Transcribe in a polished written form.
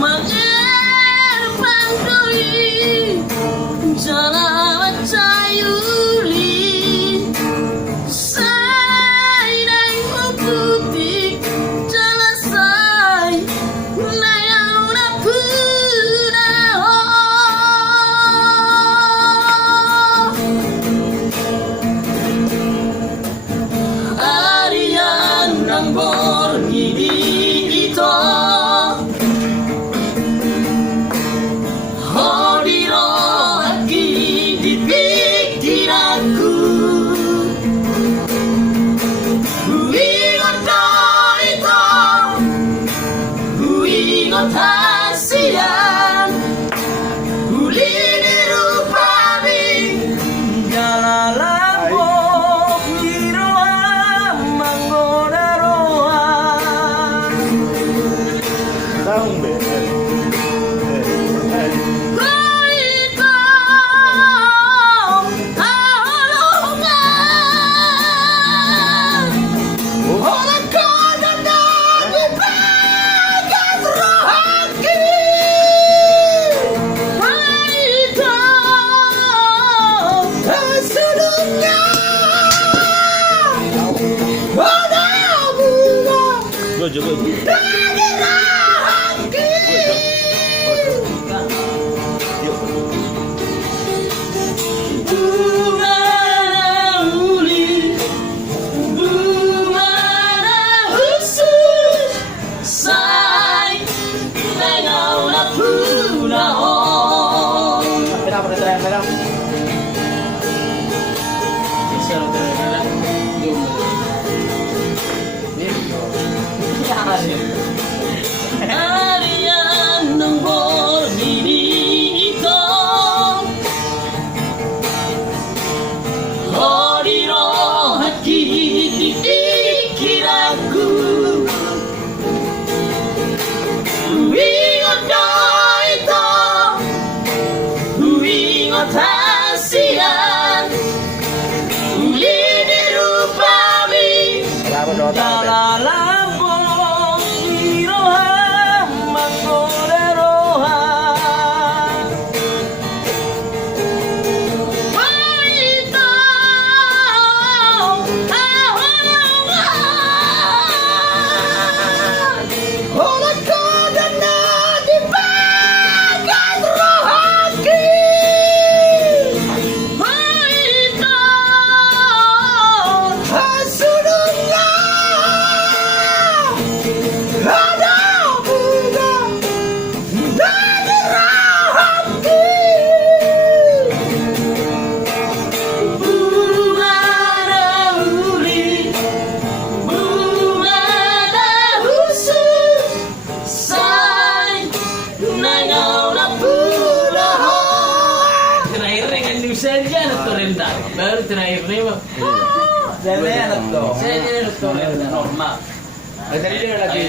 Magpangkuli Salamat sa'yo ulit Sa'y na'y mabuti Jalasay Nayaw na punahon Arian ng Borgidi ito Hasian Huli dirupami Jalalabo Hiroa Manggodaroa Taong be. Good, good. Arian ng Borgidi ito Horiro at kitikiraku Huwingot ka ito Huwingot hasian Uli dirupami Dalalabo baru terakhir nih bang. Saya lihat tuh. Saya lihat tuh normal. Tadi dia lagi